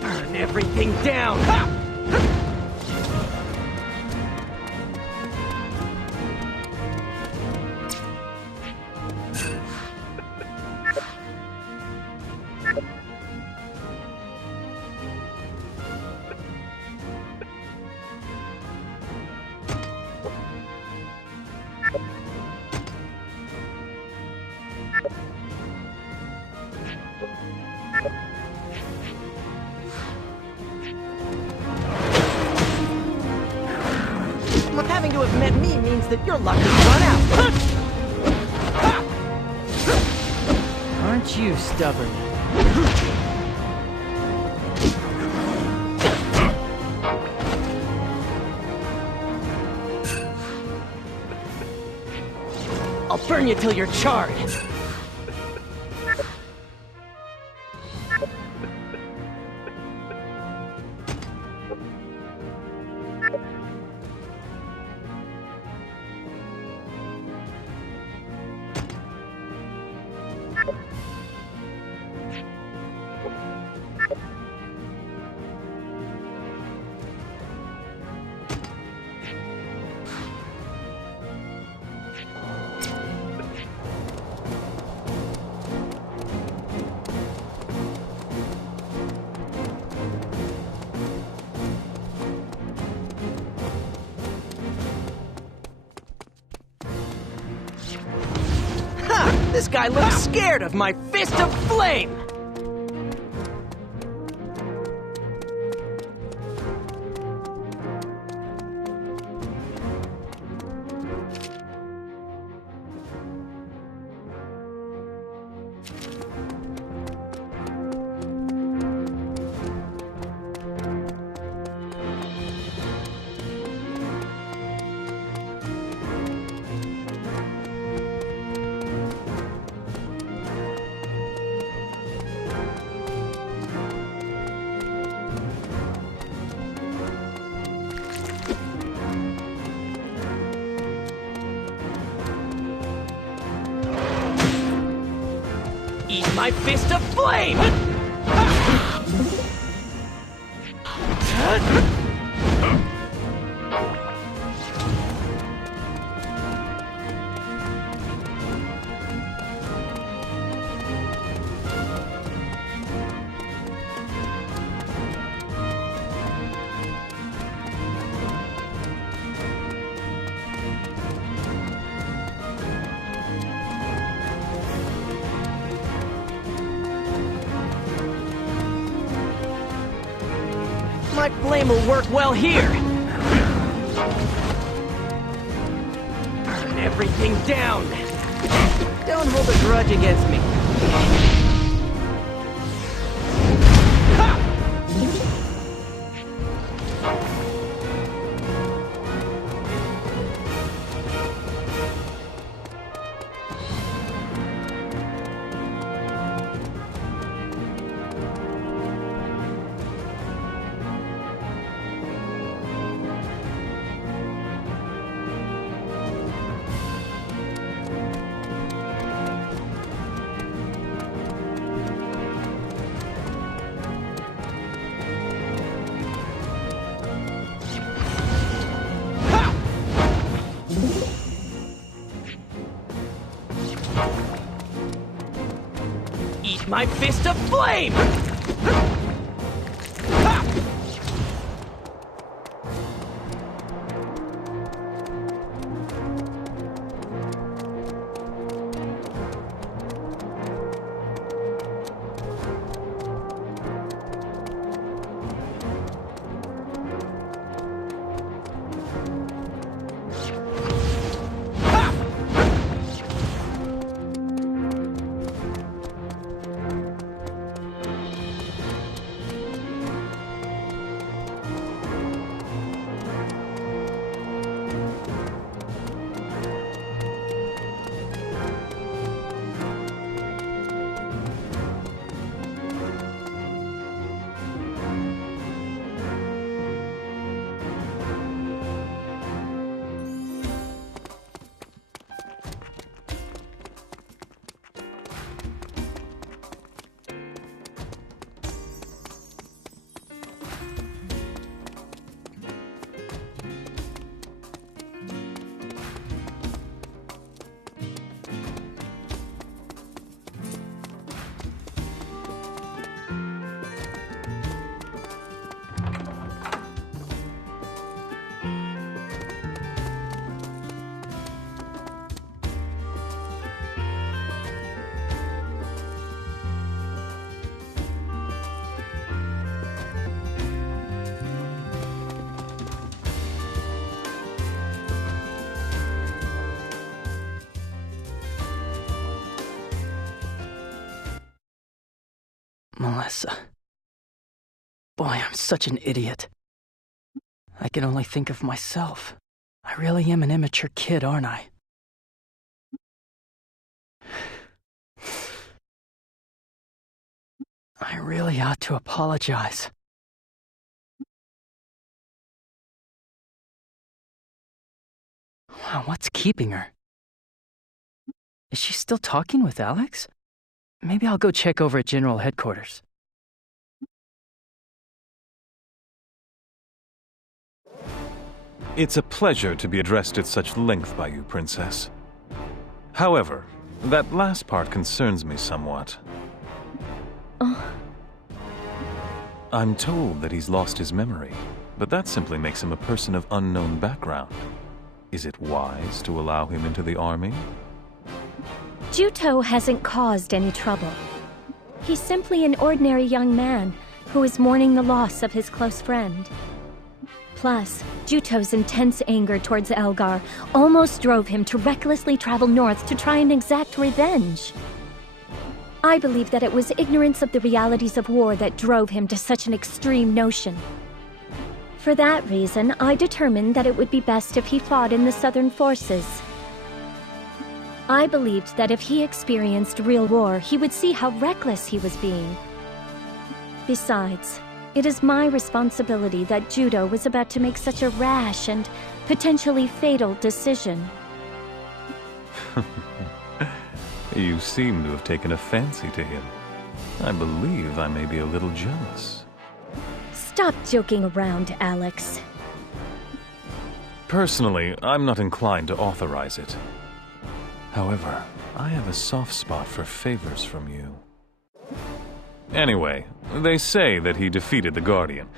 Burn everything down! Ha! Look, having to have met me means that your luck has run out. Aren't you stubborn? I'll burn you till you're charred. This guy looks scared of my fist of flame! Eat my fist of flame! My flame will work well here! Burn everything down! Don't hold a grudge against me. Eat my fist of flame! Melissa. Boy, I'm such an idiot. I can only think of myself. I really am an immature kid, aren't I? I really ought to apologize. Wow, what's keeping her? Is she still talking with Alex? Maybe I'll go check over at General Headquarters. It's a pleasure to be addressed at such length by you, Princess. However, that last part concerns me somewhat. I'm told that he's lost his memory, but that simply makes him a person of unknown background. Is it wise to allow him into the army? Juto hasn't caused any trouble. He's simply an ordinary young man who is mourning the loss of his close friend. Plus, Juto's intense anger towards Elgar almost drove him to recklessly travel north to try and exact revenge. I believe that it was ignorance of the realities of war that drove him to such an extreme notion. For that reason, I determined that it would be best if he fought in the Southern forces. I believed that if he experienced real war, he would see how reckless he was being. Besides, it is my responsibility that Judo was about to make such a rash and potentially fatal decision. You seem to have taken a fancy to him. I believe I may be a little jealous. Stop joking around, Alex. Personally, I'm not inclined to authorize it. However, I have a soft spot for favors from you. Anyway, they say that he defeated the Guardian,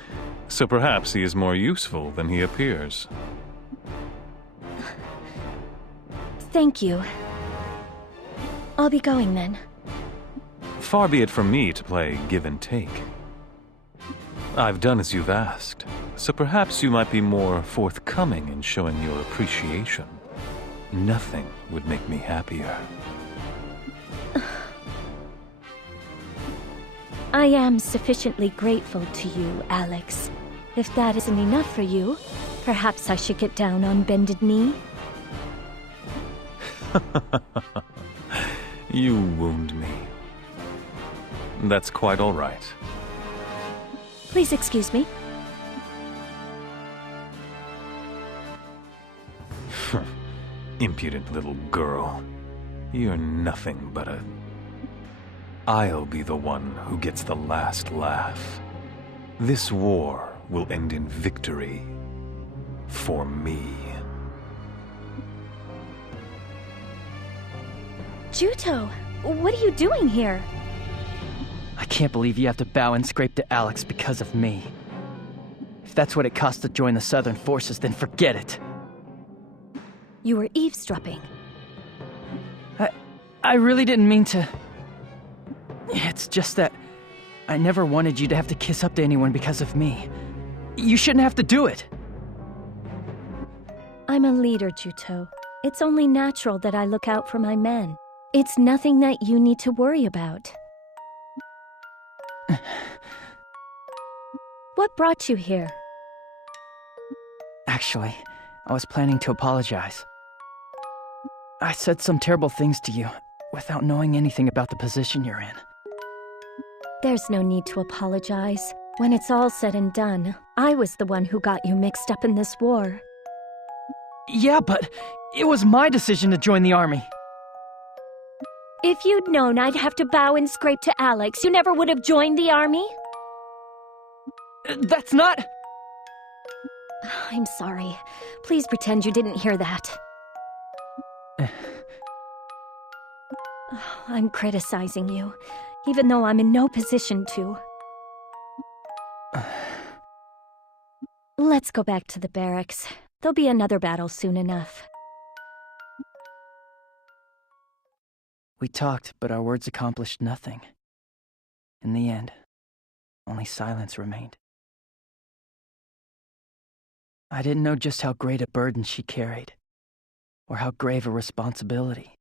so perhaps he is more useful than he appears. Thank you. I'll be going then. Far be it from me to play give and take. I've done as you've asked, so perhaps you might be more forthcoming in showing your appreciation. Nothing would make me happier. I am sufficiently grateful to you, Alex. If that isn't enough for you, perhaps I should get down on bended knee? You wound me. That's quite all right. Please excuse me. Impudent little girl. You're nothing but a... I'll be the one who gets the last laugh. This war will end in victory. For me. Juto, what are you doing here? I can't believe you have to bow and scrape to Alex because of me. If that's what it costs to join the Southern forces, then forget it. You were eavesdropping. I really didn't mean to... It's just that I never wanted you to have to kiss up to anyone because of me. You shouldn't have to do it. I'm a leader, Juto. It's only natural that I look out for my men. It's nothing that you need to worry about. What brought you here? Actually, I was planning to apologize. I said some terrible things to you without knowing anything about the position you're in. There's no need to apologize. When it's all said and done, I was the one who got you mixed up in this war. Yeah, but it was my decision to join the army. If you'd known I'd have to bow and scrape to Alex, you never would have joined the army? That's not... I'm sorry. Please pretend you didn't hear that. I'm criticizing you, even though I'm in no position to. Let's go back to the barracks. There'll be another battle soon enough. We talked, but our words accomplished nothing. In the end, only silence remained. I didn't know just how great a burden she carried, or how grave a responsibility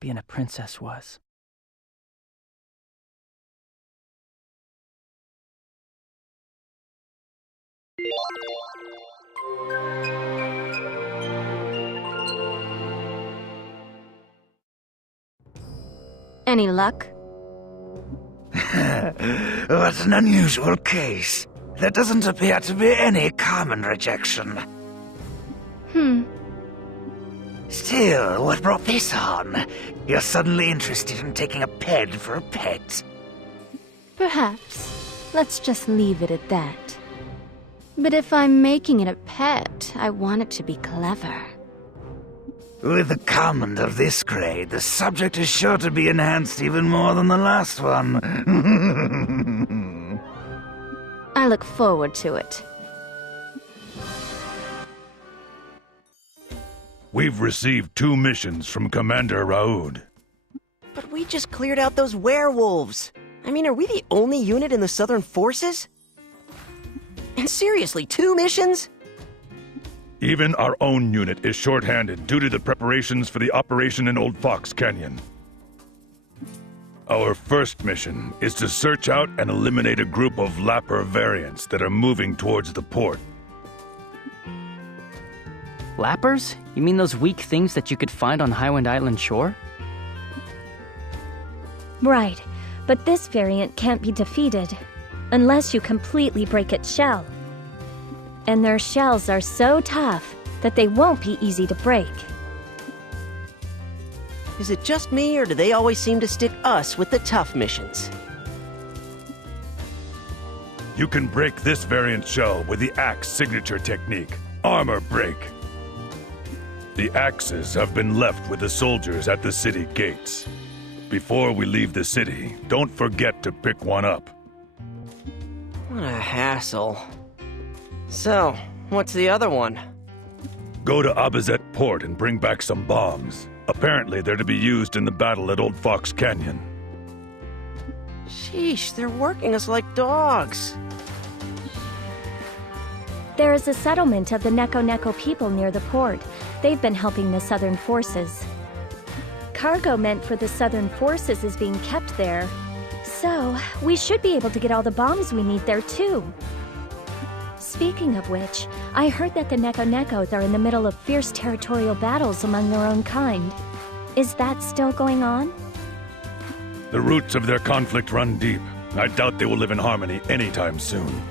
being a princess was. Any luck? What an unusual case. There doesn't appear to be any common rejection. Still, what brought this on? You're suddenly interested in taking a ped for a pet. Perhaps. Let's just leave it at that. But if I'm making it a pet, I want it to be clever. With a comment of this grade, the subject is sure to be enhanced even more than the last one. I look forward to it. We've received 2 missions from Commander Raoud. But we just cleared out those werewolves. I mean, are we the only unit in the Southern Forces? And seriously, 2 missions? Even our own unit is shorthanded due to the preparations for the operation in Old Fox Canyon. Our first mission is to search out and eliminate a group of Lapper variants that are moving towards the port. Lappers? You mean those weak things that you could find on Highwind Island shore? Right, but this variant can't be defeated unless you completely break its shell. And their shells are so tough that they won't be easy to break. Is it just me, or do they always seem to stick us with the tough missions? You can break this variant shell with the Axe signature technique, Armor Break. The axes have been left with the soldiers at the city gates. Before we leave the city, don't forget to pick one up. What a hassle. So, what's the other one? Go to Abazet Port and bring back some bombs. Apparently they're to be used in the battle at Old Fox Canyon. Sheesh, they're working us like dogs. There is a settlement of the Neko people near the port. They've been helping the Southern Forces. Cargo meant for the Southern Forces is being kept there. So, we should be able to get all the bombs we need there too. Speaking of which, I heard that the Nekos are in the middle of fierce territorial battles among their own kind. Is that still going on? The roots of their conflict run deep. I doubt they will live in harmony anytime soon.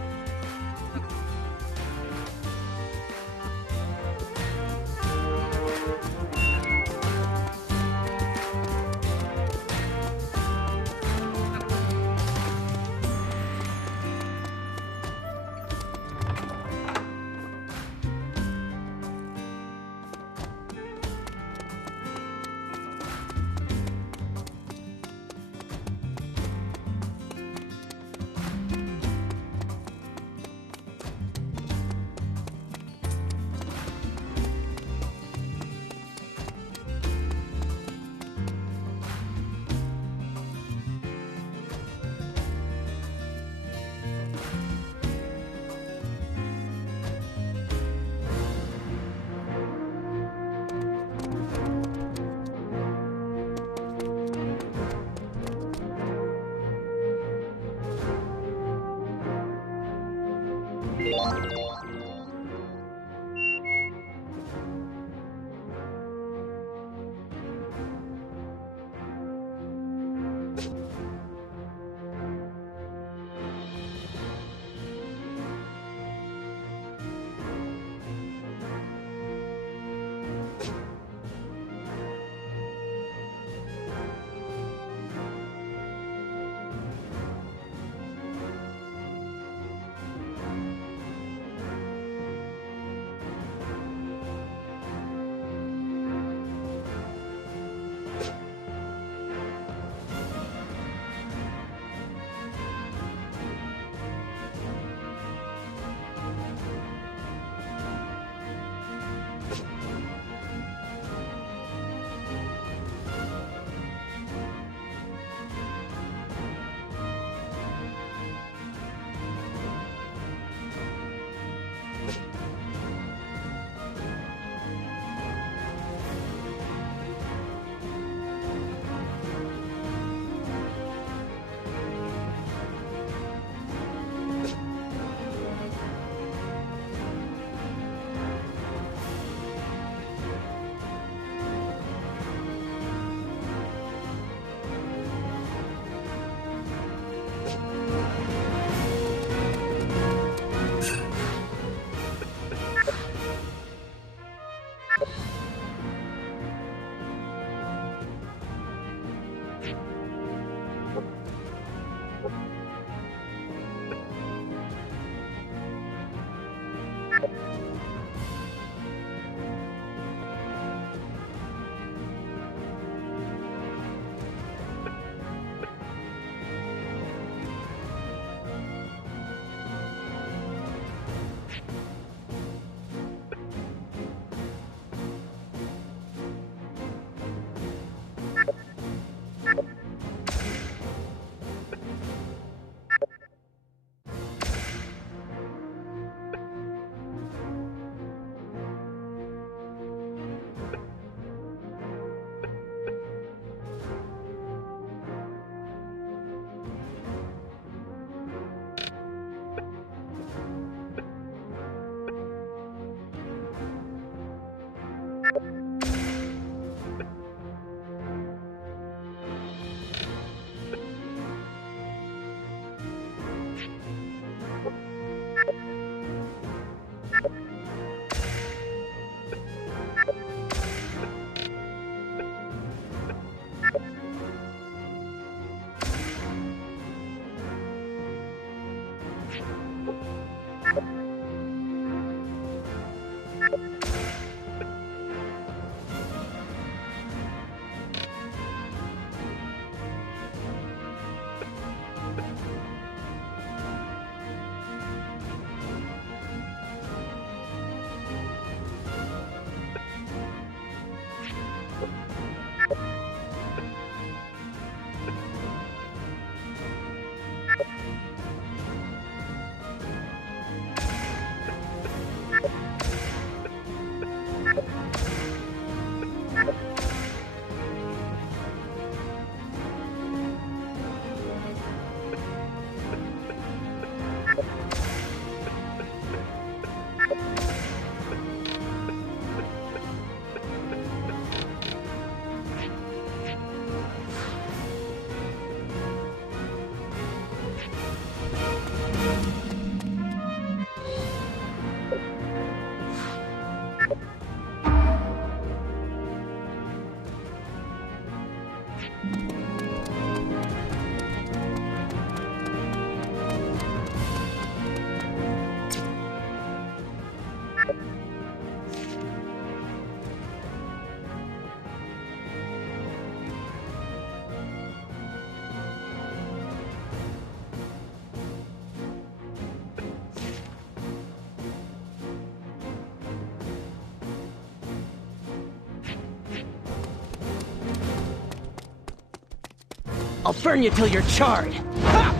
I'll burn you till you're charred! Ha!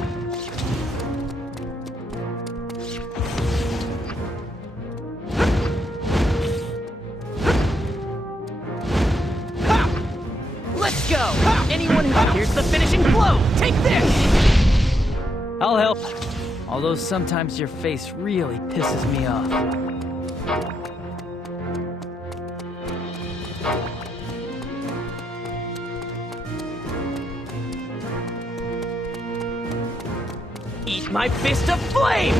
Ha! Let's go! Ha! Anyone who hears the finishing blow, take this! I'll help. Although sometimes your face really pisses me off. Eat my fist of flame!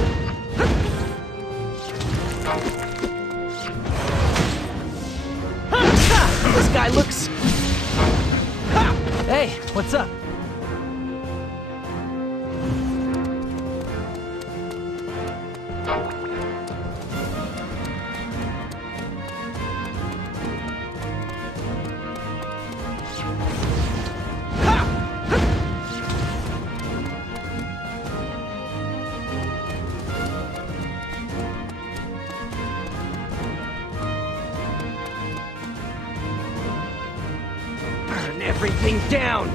This guy looks... Hey, what's up? Burn everything down!